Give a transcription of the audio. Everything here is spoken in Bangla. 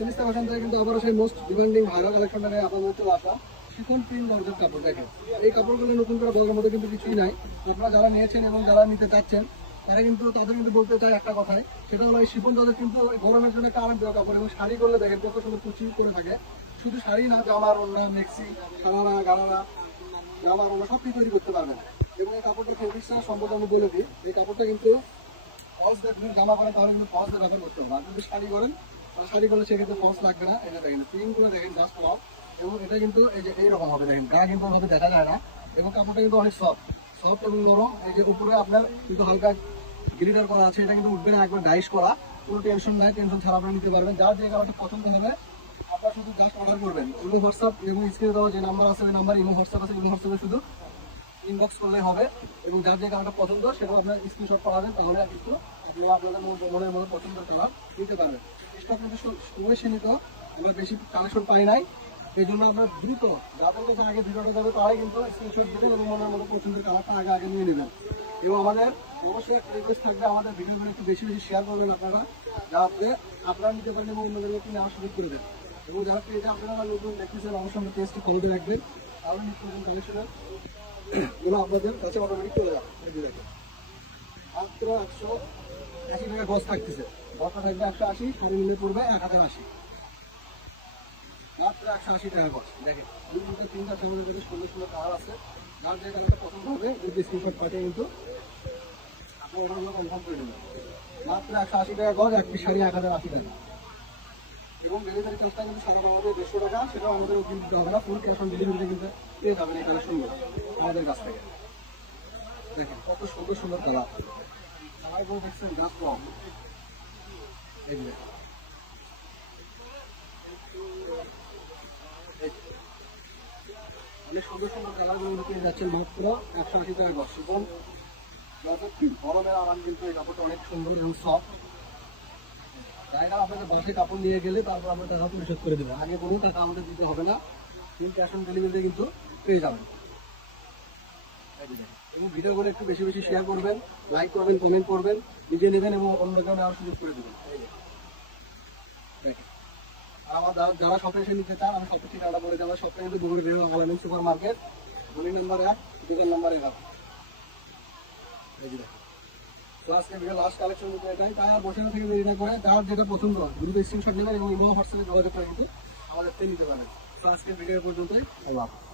সিলিস্তা ফ্যাশন থেকে কিন্তু আবারও সেই মোস্ট ডিমান্ডিং ভাইরাল কালেকশনটা নিয়ে আপনাদের চলে আসা শিফন প্রিন্ট জর্জেট কাপড়। দেখেন এই কাপড়গুলো নতুন করে বলার মতো কিন্তু কিছুই নাই। আপনারা যারা নিয়েছেন এবং যারা নিতে চাচ্ছেন তারা কিন্তু তাদের কিন্তু বলতে চাই একটা কথাই, সেটা হলো এই শিফন জর্জেট কিন্তু গরমের জন্য একটা আরামদায়ক কাপড়। এবং শাড়ি করলে দেখেন কত সুন্দর কুচি করে থাকে। শুধু শাড়ি না, জামার ওড়না, মেক্সি, সারারা, গালারা, জামার ওড়না সব কিছু তৈরি করতে পারবেন। এবং এই কাপড়টা ফেব্রিক্সটা সম্পর্কে আমি বলে দিই, এই কাপড়টা কিন্তু ফলস দিয়ে জামা করেন তাহলে কিন্তু ফলস দিয়ে ব্যবহার করতে হবে। আর যদি শাড়ি করেন শাড়ি করলে সেক্ষেত্রে ফলস লাগবে না। এটা দেখেন প্রিন্টগুলো দেখেন জাস্ট ওয়াও। এবং এটা কিন্তু এই যে এইরকম হবে, দেখেন গা কিন্তু ওভাবে দেখা যায় না। এবং কাপড়টা কিন্তু অনেক সফট এবং নরম। এই যে উপরে আপনার কিন্তু হালকা গ্লিটার করা আছে, এটা কিন্তু উঠবে না, একবার ডাইস করা, কোনো টেনশন নাই। টেনশন ছাড়া আপনারা নিতে পারবেন। যার যে কালারটা পছন্দ হবে আপনারা শুধু জাস্ট অর্ডার করবেন। ইমো হোয়াটসঅ্যাপ এবং স্ক্রিনে দেওয়া যে নাম্বার আছে ওই নাম্বার ইমো হোয়াটসঅ্যাপ আছে, ইমো হোয়াটসঅ্যাপে শুধু ইনবক্স করলেই হবে। এবং যার যে কালারটা পছন্দ সেটাও আপনার স্ক্রিনশট পাঠাবেন, তাহলে কিন্তু আপনারা আপনাদের মনের মতো পছন্দের কালার নিতে পারবেন। স্টক কিন্তু খুবই সীমিত, আমরা বেশি কালেকশন পাই নাই। এই জন্য আপনার দ্রুত যাদের কাছে আগে ভিডিওটা যাবে তারাই কিন্তু স্ক্রিনশট দেবেন এবং মনের মতো পছন্দের কালারটা আগে আগে নিয়ে নেবেন। এবং আমাদের অবশ্যই একটা রিকোয়েস্ট থাকবে, আমাদের ভিডিওগুলো একটু বেশি বেশি শেয়ার করবেন আপনারা, যাতে আপনারা নিতে পারেন এবং অন্যদেরকে একটু নেওয়ার সুযোগ করে দেন। এবং যারা পেজে আপনারা নতুন দেখতেছেন অবশ্যই আমাদের পেজটি ফলো দিয়ে রাখবেন, তাহলে নিত্য নতুন কালেকশনের এগুলো আপনাদের কাছে অটোমেটিক চলে যাবে। দেখেন মাত্র 180 টাকা গজ থাকতেছে, গজটা থাকবে 180, শাড়ি মিলে পড়বে 1080, মাত্র 180 টাকা গজ। দেখেন দুই দুটো তিনটা সামনে যদি সুন্দর সুন্দর কালার আছে, যার যে কালারটা পছন্দ হবে যদি স্ক্রিনশট পাঠিয়ে কিন্তু আপনি ওটা কনফার্ম করে নেবেন। মাত্র 180 টাকা গজ, এক পিস শাড়ি 1080 টাকা। এবং ডেলিভারি চার্জটা কিন্তু সারা বাংলাদেশে 150 টাকা, সেটাও আমাদের অগ্রিম দিতে হবে না, ফুল ক্যাশ অন ডেলিভারিতে কিন্তু পেয়ে যাবেন এই কালেকশনগুলো আমাদের কাছ থেকে। দেখেন কত সুন্দর সুন্দর কালার, কালারগুলো দেখছেন জাস্ট ওয়াও। অনেক সুন্দর সুন্দর কালারগুলো পেয়ে যাচ্ছেন মাত্র 180 টাকা গজ। এবং গরমের আরাম কিন্তু এই কাপড়টা অনেক সুন্দর এবং সফট। তাই না, আপনাদের বাসে কাপড় নিয়ে গেলে তারপর আমরা টাকা পরিশোধ করে দেবো, আগে কোনো টাকা আমাদের দিতে হবে না, কিন্তু ক্যাশ অন ডেলিভারিতে কিন্তু পেয়ে যাবেন। এবং ভিডিওগুলো একটু বেশি বেশি শেয়ার করবেন, লাইক করবেন, কমেন্ট করবেন, নিজে নেবেন এবং অন্যকেও নেওয়ার সুযোগ করে দেবেন। দেখেন আর আমার যারা শপে এসে নিতে চান, আমি শপের ঠিকানাটা বলে দেবো। শপটা কিন্তু দুপুরে বেরো আলামিন সুপার মার্কেট, গলি নাম্বার 1, দোকান নাম্বার 11। আজকে ভিডিও লাস্ট কালেকশন নিতে এটাই, তাই আর বসে থেকে দেরি না করে যার যেটা পছন্দ দ্রুত স্ক্রিনশট নেবেন এবং ইমো হোয়াটসঅ্যাপে যোগাযোগ করে কিন্তু আমাদের থেকে নিতে পারেন। তো আজকের ভিডিও পর্যন্তই, আল্লাহ হাফেজ।